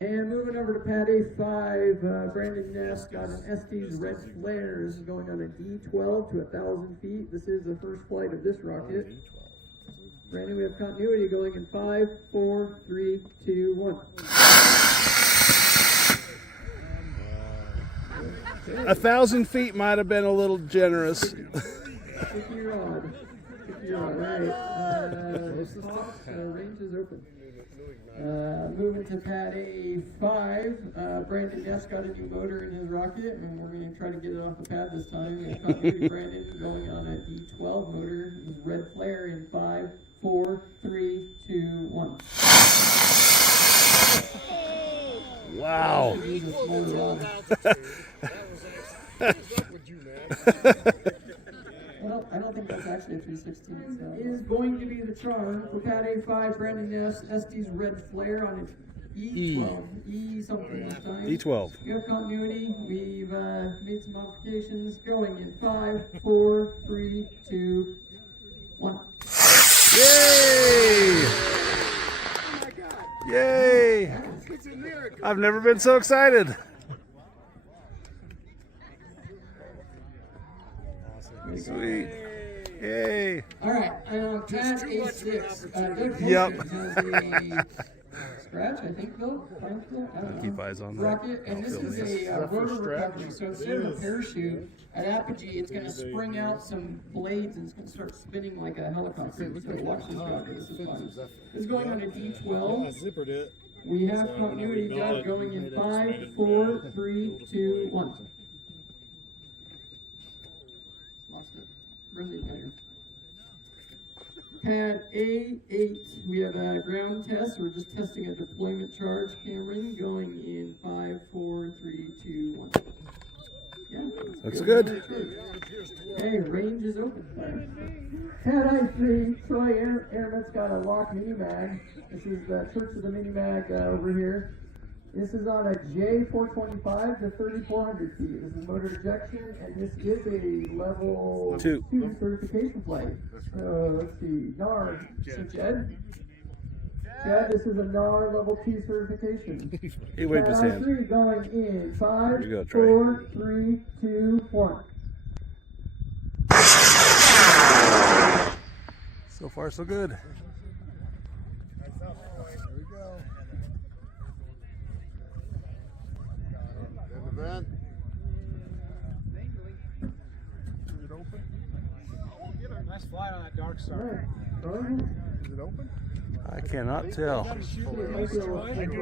And moving over to pad A5, Brandon Ness got an Estes Red Flares going on a D12 to 1,000 feet. This is the first flight of this rocket. Brandon, we have continuity going in 5, 4, 3, 2, 1. 1,000 feet might have been a little generous. 50 rod. 50 rod, right. Range is open. Moving to pad A5, Brandon Ness got a new motor in his rocket, and we're going to try to get it off the pad this time. And continuity Brandon going on a D12 motor, his Red Flare in 5, 4, 3, 2, 1. Wow. Well, I don't think that's actually a 316. So. Is going to be the charm for pad A5, Brandon Ness, Estes Red Flare on an E12. E something this time. E12. We have continuity. We've made some modifications going in 5, 4, 3, 2, 1. Yay! Oh my God! Yay! It's a miracle. I've never been so excited. Sweet. Yay. All right. Pad A6. Doug Yep. has a scratch, I think, Bill. I don't know. Keep eyes on that. Rocket, and this is a rotor recovery. So instead of a parachute, at apogee, it's going to spring out some blades and it's going to start spinning like a helicopter. So watch this rocket. This is fun. This is going on a D12. We have continuity, Doug, going in 5, 4, 3, 2, 1. Lost it. Run the igniter. Pad A8, we have a ground test. We're just testing a deployment charge. Cameron going in 5, 4, 3, 2, 1. Yeah. Looks good. Okay, range is open. Pad I3, Troy Airman's got a lock mini mag. This is the Church of the Mini Mag over here. This is on a J425 to 3,400 feet. This is motor ejection, and this is a level 2 certification flight. So let's see, NAR. So Jed, this is a NAR level 2 certification. He waved his hand. 3 going in 5, You go, Trey. 4, 3, 2, 1. So far, so good. Is it open? Nice flight on that dark star. Is it open? I cannot tell. I do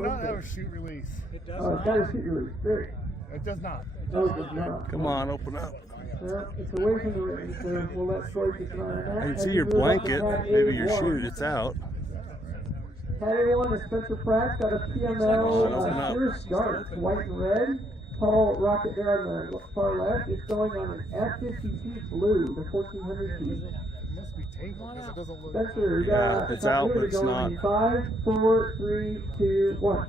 not have a shoot release. It does Oh, not. got a shoot release. There. It does not. Oh, it does not. Come on, open up. Well, it's away from the ring, so we'll let Troy keep an eye on that. I can And see we your move on to blanket, pad maybe your A1. chute. It's out. Pad A1 is Spencer Pratt, got a Open PML up. Cirrus Dark, white and red. Tall rocket there on the far left. It's going on an F-52 Blue to 1,400 feet. It must be taken because it doesn't look. Spencer, you Yeah, got it's out, but continuity it's going in not. 5, 4, 3, 2, 1.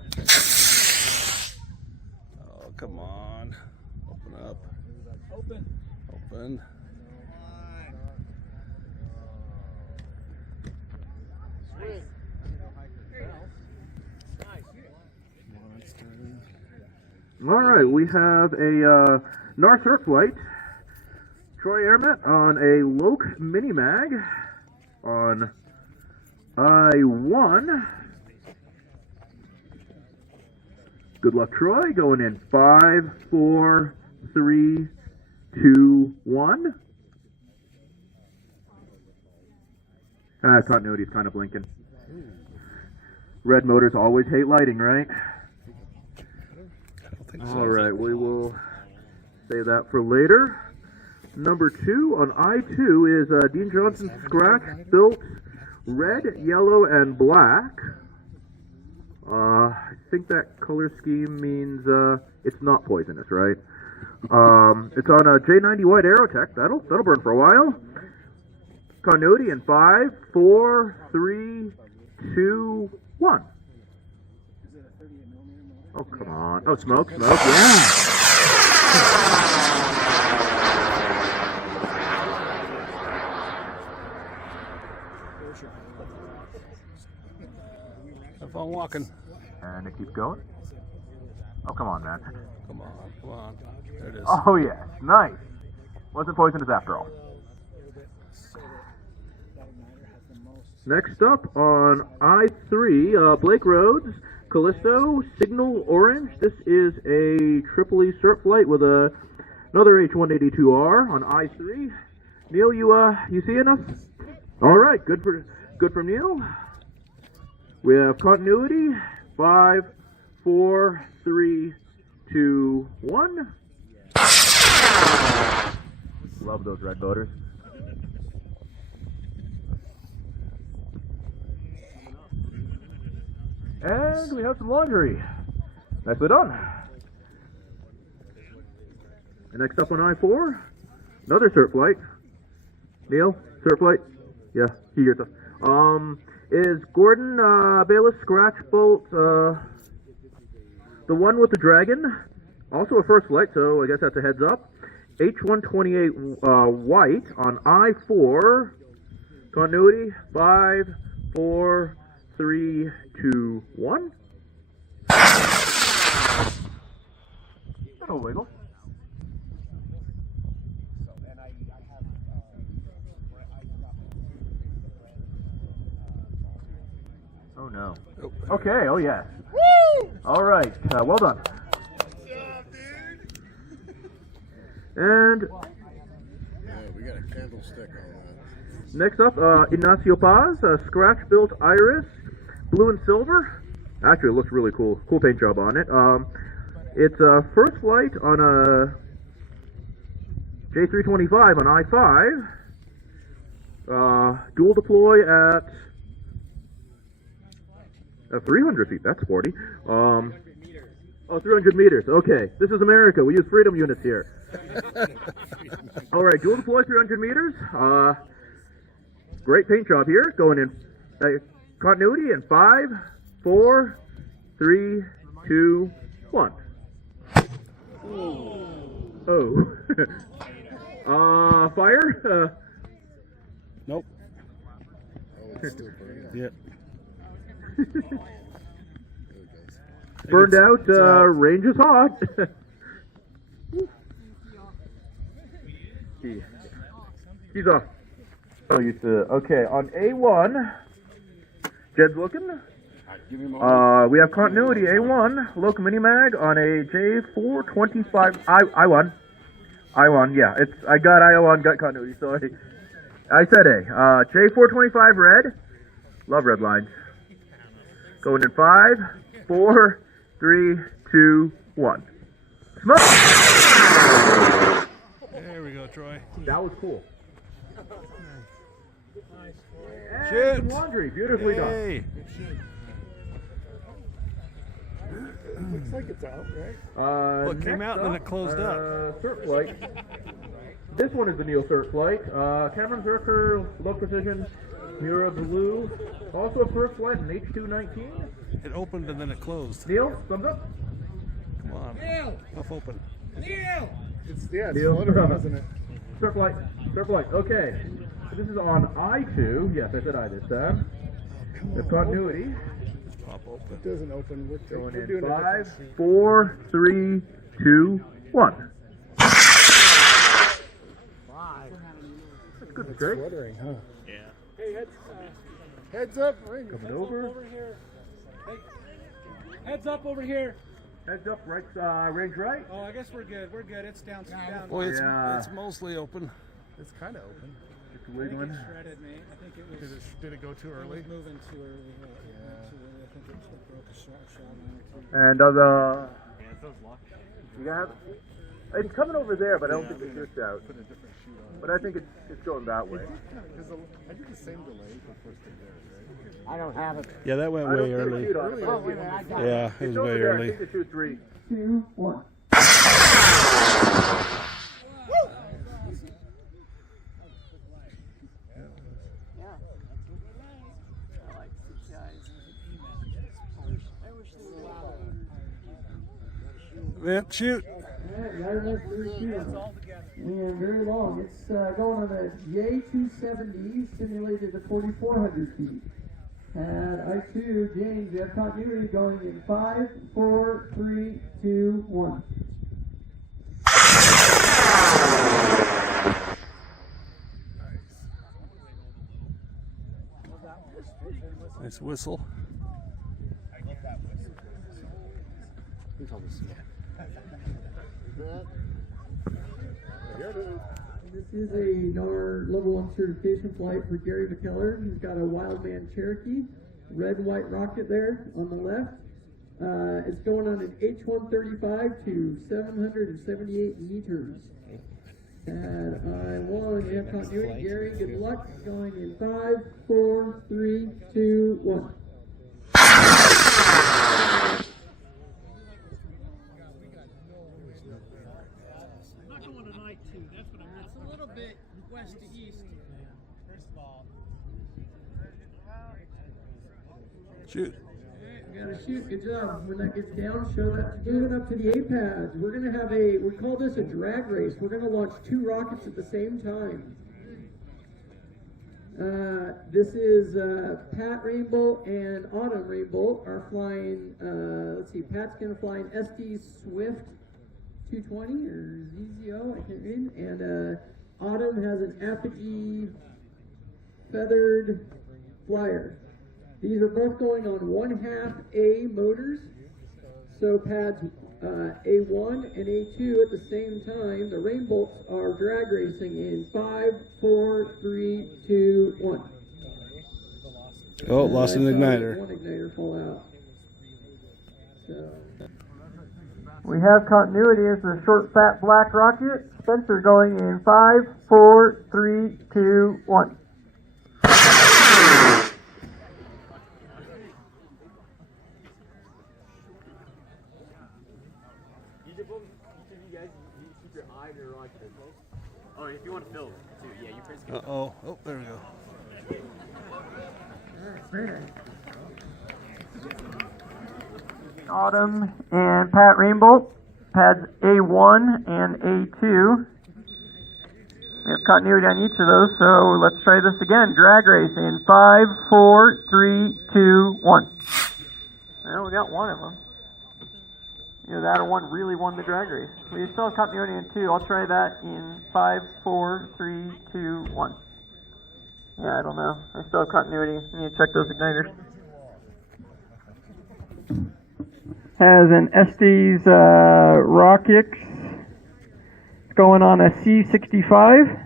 Oh, come on. Open up. Open. Open. All right, we have a North Earth flight. Troy Airman on a Loke Mini Mag on I-1. Good luck, Troy. Going in 5, 4, 3, 2, 1. Continuity's kind of blinking. Red motors always hate lighting, right? All right, we will save that for later. Number 2 on I-2 is Dean Johnson Scratch built red, yellow, and black. I think that color scheme means it's not poisonous, right? It's on a J90 White Aerotech. That'll burn for a while. Continuity in 5, 4, 3, 2, 1. Oh, come on. Oh, smoke, yeah. Have fun walking. And it keeps going. Oh, come on, man. Come on. There it is. Oh, yes. Nice. Wasn't poisonous after all. Next up on I3, Blake Rhodes, Callisto, Signal Orange. This is a Tripoli cert flight with another H-182R on I3. Neil, you seeing us? All right, good for Neil. We have continuity. 5, 4, 3, 2, 1. Love those red voters. And we have some laundry. Nicely done. And next up on I-4, another cert flight. Neil, cert flight? Yeah, he gets it. Is Gordon Bayless Scratch Bolt the one with the dragon? Also a first flight, so I guess that's a heads up. H-128 white on I-4. Continuity, 5, 4, 3, 2, 1. That'll wiggle. Oh no. Okay, oh yeah. Woo! Alright, well done. Good job, dude. And Yeah, we got a candlestick on that. next up, Ignacio Paz, scratch built Iris, blue and silver. Actually, it looks really cool. Cool paint job on it. It's first flight on a J325 on I-5. Dual deploy at 300 feet. That's 40. 300 meters. Okay, this is America. We use freedom units here. All right, dual deploy 300 meters. Great paint job here. Going in continuity in 5, 4, 3, 2, 1. Oh. Fire? Nope. Oh, it's still burning. Yep. Burned out, range is hot. He's off. Oh, used to. Okay, on A1, Jed's looking. We have continuity A1, local minimag on a J425. I won, yeah. I got I1, got continuity, so I said A. J425 red. Love red lines. Going in 5, 4, 3, 2, 1. Smoke! There we go, Troy. That was cool. And Shoot. some laundry, beautifully done. Hey. Looks like it's out, right? Well, it came Next out and then it closed up. Cert flight. This one is the Neil cert flight. Cameron Zerker, low precision, Mura Blue. Also a first flight in H219. It opened and then it closed. Neil, thumbs up. Come on. Puff open. It's Neil. fluttering, isn't it? Cert flight. Cert flight. Okay. So this is on I2. Yes, I said I this time. The continuity. Pop open. It doesn't open. We're Going we're in doing 5, 4, 3, 2, 1. That's good, It's Greg. fluttering, huh? Yeah. Hey, Heads up, right? Coming over. here. Hey, heads up over here. Heads up, right, range right. Oh, I guess we're good. We're good. It's down. down. Boy, Yeah. it's mostly open. It's kind of open. Just I think wiggling. it shredded, mate. I think it was. Did it go too early? Moving too early. Yeah. Too early. I think it broke a shot line or two. And the you got it's coming over there, but I don't think the shoot's out. Put a different shoot on. But I think it's going that way. Because I did the same delay for first thing there, right? I don't have it. Yeah, that went I don't way see the early. shoot on it, but Oh, I see wait a minute. I got it. Yeah, it it's was over way there. I early. think the shoot 3. 2, 1. Yeah, shoot. And very long. It's going on a J270 simulated to 4,400 feet. Pad I2, James, you have continuity going in 5, 4, 3, 2, 1. Nice whistle. This is a NAR Level 1 certification flight for Gary McKellar. He's got a Wildman Cherokee, red and white rocket there on the left. It's going on an H-135 to 778 meters. Pad I1, you have continuity. Gary, good luck. Going in 5, 4, 3, 2, 1. West to east. First of all, Shoot. You gotta shoot, good job. When that gets down, show that. Moving up to the A-pads, we're gonna have we call this a drag race. We're gonna launch 2 rockets at the same time. This is Pat Rainbow and Autumn Rainbow are flying, let's see, Pat's gonna fly an SD Swift 220 or ZZO, I can't read, and Autumn has an Apogee feathered flyer. These are both going on 1/2 A motors. So pads A1 and A2 at the same time. The Rainbolts are drag racing in 5, 4, 3, 2, 1. Oh, lost an I saw igniter. One igniter fall out. So. We have continuity as the short, fat, black rocket. Spencer going in 5, 4, 3, 2, 1. Each of you guys, you keep your eye on your rocket. Oh, if you want to film too, yeah, you press. Uh-oh. Oh, there we go. Autumn and Pat Rainbow, pads A1 and A2. We have continuity on each of those, so let's try this again. Drag race in 5, 4, 3, 2, 1. Well, we got one of them. Either that or one really won the drag race. We still have continuity in 2. I'll try that in 5, 4, 3, 2, 1. Yeah, I don't know. I still have continuity. I need to check those igniters. Has an Estes Rockix. It's going on a C65.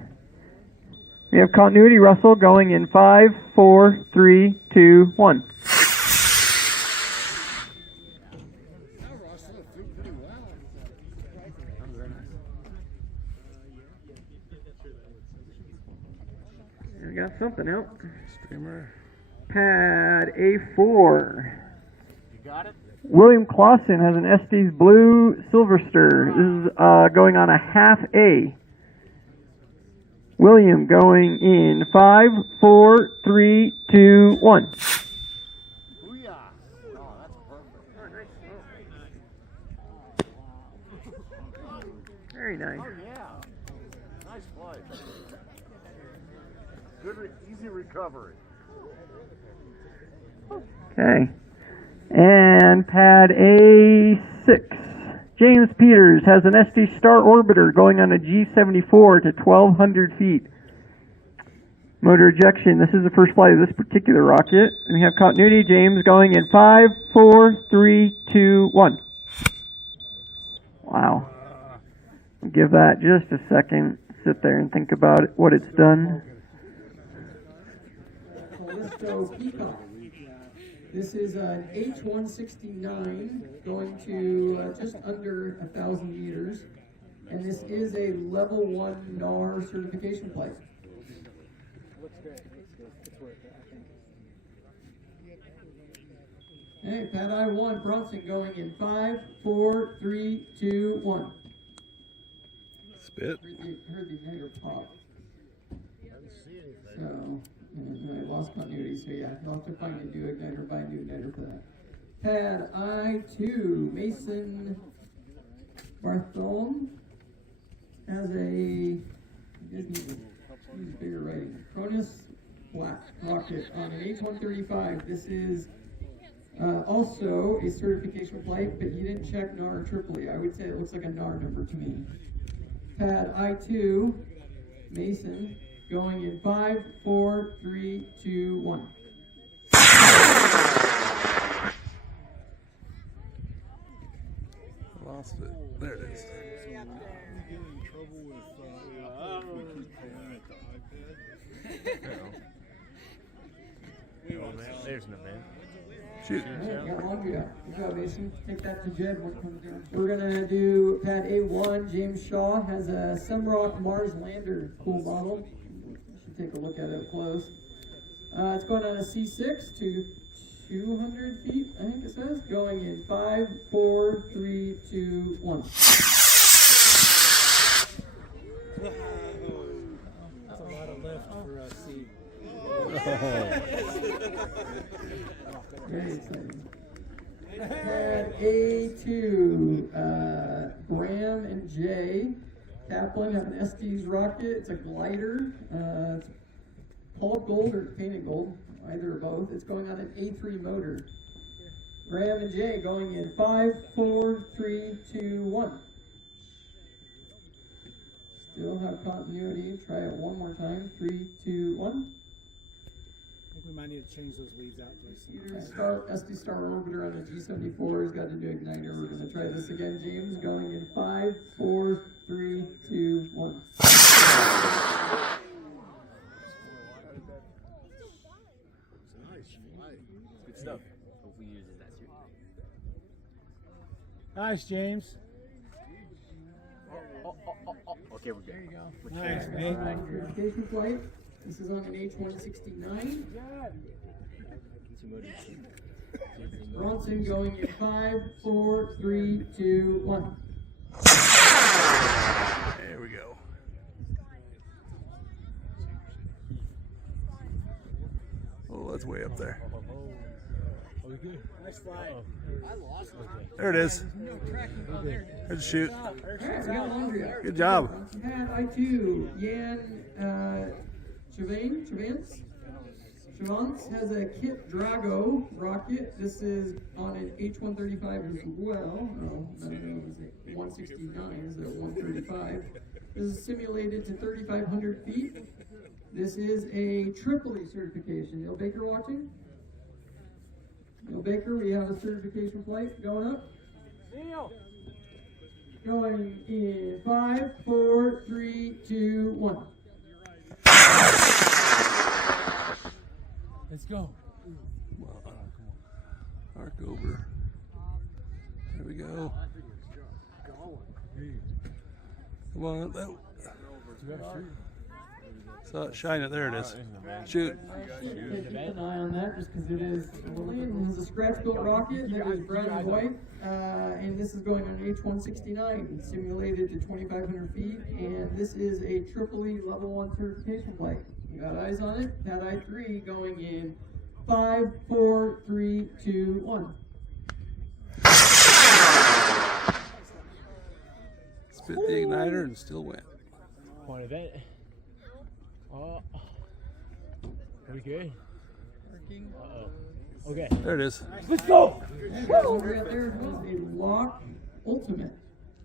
We have continuity, Russell, going in 5, 4, 3, 2, 1. We got something out. Streamer. Pad A4. You got it? William Clausen has an Estes Blue Silverster. This is going on a 1/2 A. William going in 5, 4, 3, 2, 1. Booyah! Oh, that's perfect. Very nice. Oh, yeah. Nice flight. Good, easy recovery. Okay. And pad A6. James Peters has an SD Star Orbiter going on a G74 to 1,200 feet. Motor ejection. This is the first flight of this particular rocket. And we have continuity. James going in 5, 4, 3, 2, 1. Wow. Give that just a second. Sit there and think about it, what it's done. Callisto Peacock. This is an H-169 going to just under 1,000 meters. And this is a level 1 NAR certification flight. Hey, Pat I1, Bronson going in 5, 4, 3, 2, 1. Spit. Heard the igniter pop. So, I lost continuity, so yeah, I'll have to find a new igniter, buy a new igniter for that. Pad I2, Mason Bartholomew has a, I guess he use bigger writing, Cronus flat rocket on an H-135. This is also a certification flight, but you didn't check NAR and Tripoli. I would say it looks like a NAR number to me. Pad I-2, Mason, going in 5, 4, 3, 2, 1. Lost it. There it is. There's no man. Shoot. Alright, got laundry out. Good job, Mason. Take that to Jed when it comes down. We're gonna do pad A1. James Shaw has a Semrock Mars Lander cool model. You should take a look at it up close. It's going on a C6 to 200 feet, I think it says. Going in 5, 4, 3, 2, 1. That's a lot of lift for a seat. Very exciting. Pad A2, Bram and Jay Kaplan have an Estes rocket. It's a glider. It's called gold or painted gold, either or both. It's going on an A3 motor. Bram and Jay going in 5, 4, 3, 2, 1. Still have continuity. Try it one more time. 3, 2, 1. I think we might need to change those leads out, Jason. SD Star Orbiter on the G74 has got a new igniter. We're going to try this again, James. Going in 5, 4, 3, 2, 1. Good stuff. Hopefully he uses that suit. Nice, James. Okay, we're good. There you go. We're Nice, good. mate. Certification flight. This is on an H-169. Bronson going in 5, 4, 3, 2, 1. There we go. Oh, that's way up there. Nice fly. There it is. Good shoot. Alright, we got laundry out. Good job. Pad I2, Yan Chavance has a Kit Drago rocket. This is on an H-135 as well. No, not known as a 169, is a 135. This is simulated to 3,500 feet. This is a Tripoli certification. Neil Baker watching? Neil Baker, we have a certification flight going up. Neil! Going in 5, 4, 3, 2, 1. Let's go. Arc over. There we go. Come on. Shine it. There it is. Shoot. Keep an eye on that just because it is a scratch-built rocket that is brown and white. And this is going on H-169, simulated to 2,500 feet. And this is a Tripoli Level 1 certification flight. You got eyes on it? Pad I-3 going in 5, 4, 3, 2, 1. Spit the igniter and still went. Point of it. Oh. Are we good? Uh-oh. Okay. There it is. Let's go! Over out there was a Lock Ultimate.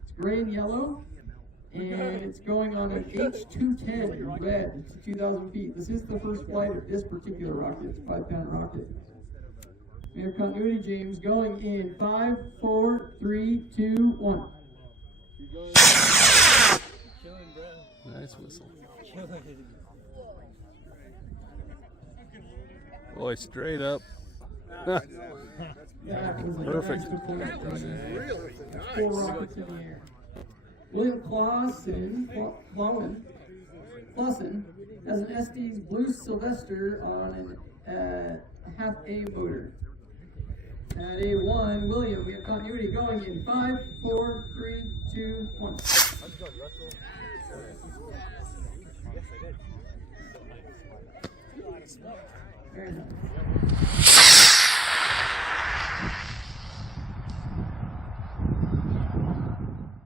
It's gray and yellow. And it's going on an H-210 in red. It's 2,000 feet. This is the first flight of this particular rocket. It's a 5-pound rocket. We have continuity, James, going in 5, 4, 3, 2, 1. Nice whistle. Boy, straight up. Perfect. Four rockets in the air. William Clausen has an Estes Blue Sylvester on an half A motor. At A1, William, we have continuity going in 5, 4, 3, 2, 1. Very nice.